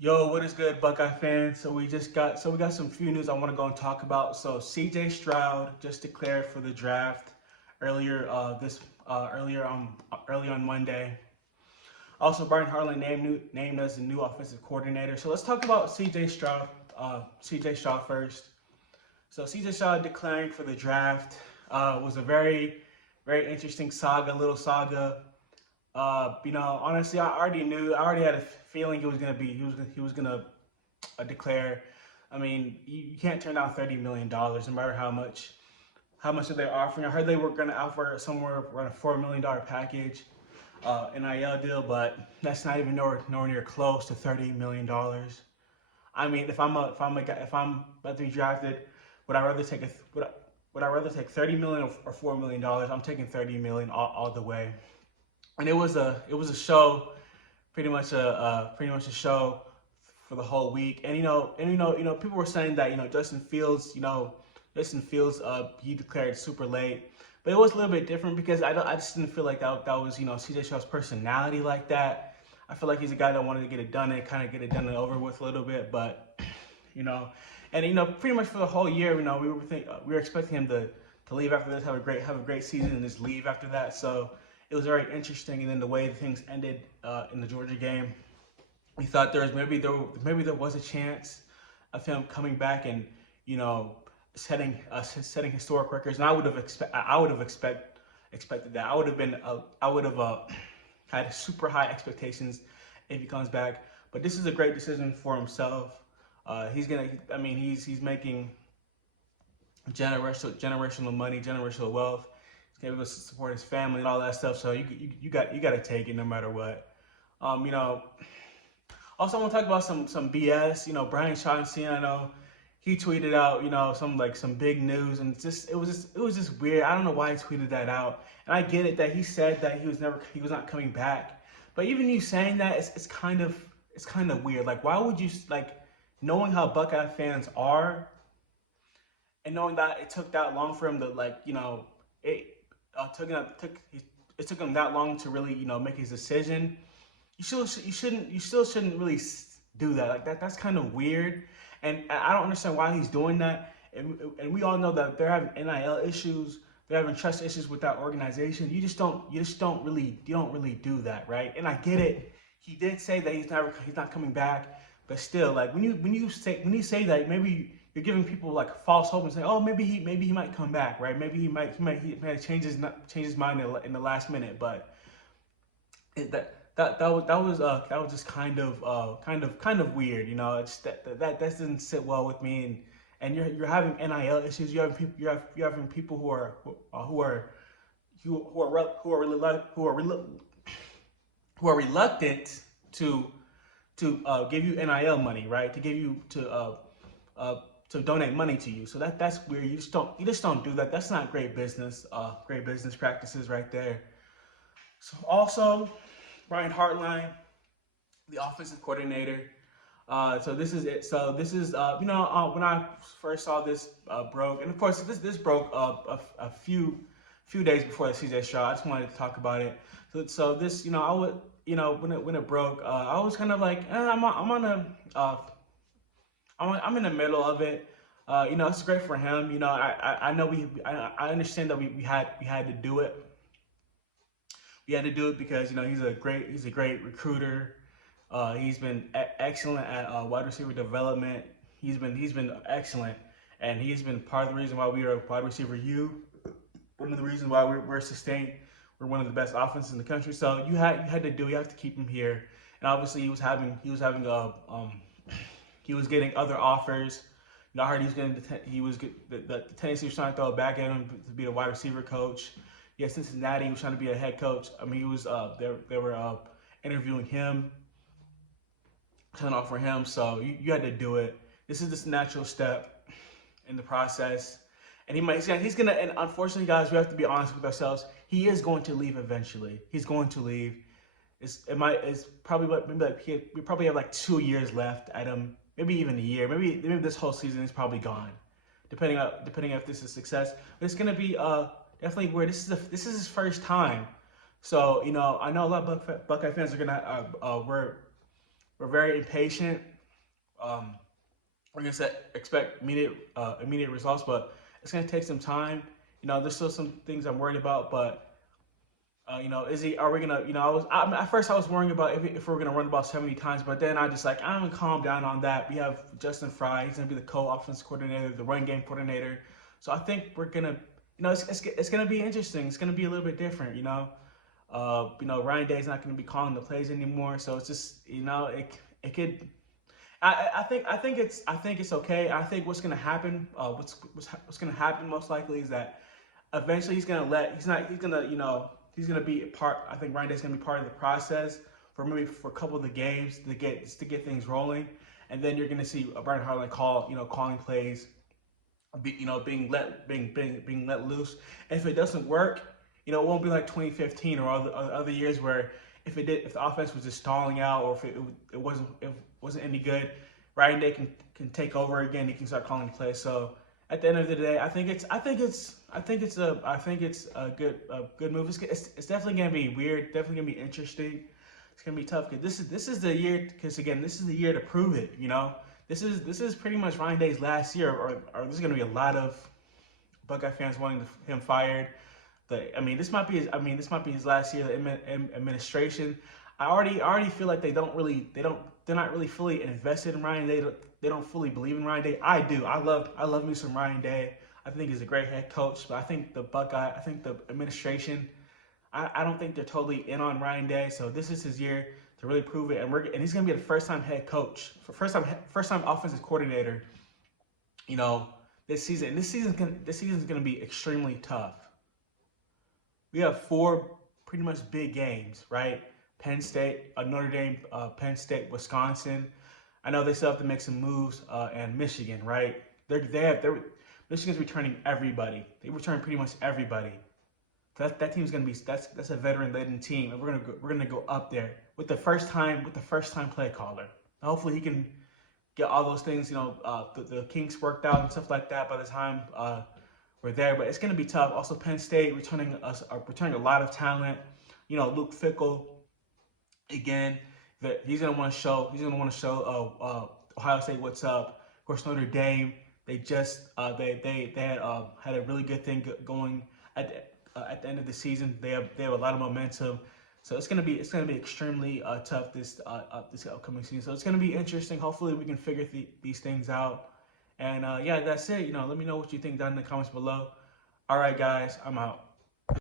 Yo, what is good, Buckeye fans? So we got some few news I want to go and talk about. So CJ Stroud just declared for the draft earlier this early on Monday. Also, Brian Hartline named as the new offensive coordinator. So let's talk about CJ Stroud. CJ Stroud first. So CJ Stroud declaring for the draft was a very interesting little saga. Honestly, I already had a feeling he was gonna declare. I mean, you can't turn down $30 million, no matter how much they're offering. I heard they were gonna offer somewhere around a $4 million package, NIL deal, but that's not even nowhere near close to $30 million. I mean, if I'm about to be drafted, would I rather take a would I rather take 30 million or $4 million? I'm taking 30 million all the way. And it was a show, pretty much a show for the whole week. And people were saying that Justin Fields he declared super late, but it was a little bit different because I just didn't feel like that was CJ Stroud's personality like that. I feel like he's a guy that wanted to get it done and kind of get it done and over with a little bit, but you know, and pretty much for the whole year, we were expecting him to leave after this, have a great season, and just leave after that. So it was very interesting. And then the way things ended in the Georgia game, we thought maybe there was a chance of him coming back and setting historic records. And I would have expected that. I would have had super high expectations if he comes back. But this is a great decision for himself. He's gonna. I mean, he's making generational money, generational wealth. He's gonna be able to support his family and all that stuff. So you got to take it no matter what. Um, you know. Also, I want to talk about some BS. Brian Hartline, I know he tweeted out some big news, and it was just weird. I don't know why he tweeted that out. And I get it that he said that he was not coming back. But even you saying that, it's kind of weird. Like, why would you like knowing how Buckeye fans are and knowing that it took that long for him to it it took him that long to really make his decision. You still shouldn't really do that. Like that's kind of weird, and I don't understand why he's doing that. And we all know that they're having NIL issues, they're having trust issues with that organization. You don't really do that, right? And I get it. He did say that he's not coming back, but still, like when you say that, maybe you're giving people like false hope and say, oh, maybe he might come back, right? Maybe he might change his mind in the last minute, but that was just kind of weird. It's that doesn't sit well with me. And you're having NIL issues. You're having people who are who are reluctant to give you NIL money, right? To give you to donate money to you. So that's weird. You just don't do that. That's not great business practices right there. So also, Brian Hartline, the offensive coordinator. So this is it. So this is when I first saw this broke, and of course this broke a few days before the CJ Stroud. I just wanted to talk about it. So this I would when it broke, I was kind of like I'm in the middle of it. It's great for him. I know I understand that we had to do it. We had to do it because he's a great recruiter. He's been excellent at wide receiver development. He's been excellent, and he's been part of the reason why we are wide receiver U. One of the reasons why we're sustained. We're one of the best offenses in the country. So you have to keep him here. And obviously he was getting other offers. I heard the Tennessee was trying to throw it back at him to be a wide receiver coach. Yeah, Cincinnati was trying to be a head coach. I mean, he was they were interviewing him, trying to offer him. So you had to do it. This is just a natural step in the process. And he's gonna, and unfortunately, guys, we have to be honest with ourselves. He is going to leave eventually. He's going to leave. It's probably we probably have like 2 years left at him, maybe even a year. Maybe this whole season is probably gone, depending if this is a success. But it's gonna be definitely where this is his first time. So I know a lot of Buckeye fans are gonna we're very impatient. Um, we're gonna expect immediate results, but it's gonna take some time. There's still some things I'm worried about, but is he? Are we gonna? At first I was worrying about if we're gonna run the ball 70 times, but then I just I'm gonna calm down on that. We have Justin Fry. He's gonna be the co-offense coordinator, the run game coordinator. So I think we're gonna, it's gonna be interesting. It's gonna be a little bit different. Ryan Day's not gonna be calling the plays anymore. So it's just, it could. I think it's okay. I think what's gonna happen, what's gonna happen most likely is that eventually he's gonna be a part. I think Ryan Day's gonna be part of the process for maybe for a couple of the games to get things rolling, and then you're gonna see Brian Hartline calling plays, being let loose. And if it doesn't work, it won't be like 2015 or other years where if the offense was just stalling out, or if it wasn't any good, Ryan Day can take over again. He can start calling plays. So at the end of the day, I think it's a good move. It's definitely gonna be weird. Definitely gonna be interesting. It's gonna be tough because this is the year. Because again, this is the year to prove it. This is pretty much Ryan Day's last year, or there's gonna be a lot of Buckeye fans wanting him fired. This might be his last year. The administration. I already feel like they're not really fully invested in Ryan Day. They don't fully believe in Ryan Day. I do. I love me some Ryan Day. I think he's a great head coach, but I think the administration, I don't think they're totally in on Ryan Day. So this is his year to really prove it, and he's gonna be the first time head coach, first time offensive coordinator. This season. This season's gonna be extremely tough. We have 4 pretty much big games, right? Penn State, Notre Dame, Penn State, Wisconsin. I know they still have to make some moves, and Michigan, right? Michigan's returning everybody. They return pretty much everybody. That team's gonna be that's a veteran-laden team, and we're gonna go up there with the first time play caller. Hopefully he can get all those things, the kinks worked out and stuff like that by the time we're there. But it's gonna be tough. Also, Penn State returning a lot of talent. Luke Fickell again. That he's gonna want to show Ohio State what's up. Of course, Notre Dame. They just they had a really good thing going at the end of the season. They have a lot of momentum. So it's gonna be extremely tough this upcoming season. So it's gonna be interesting. Hopefully we can figure these things out. And yeah, that's it. Let me know what you think down in the comments below. All right, guys, I'm out.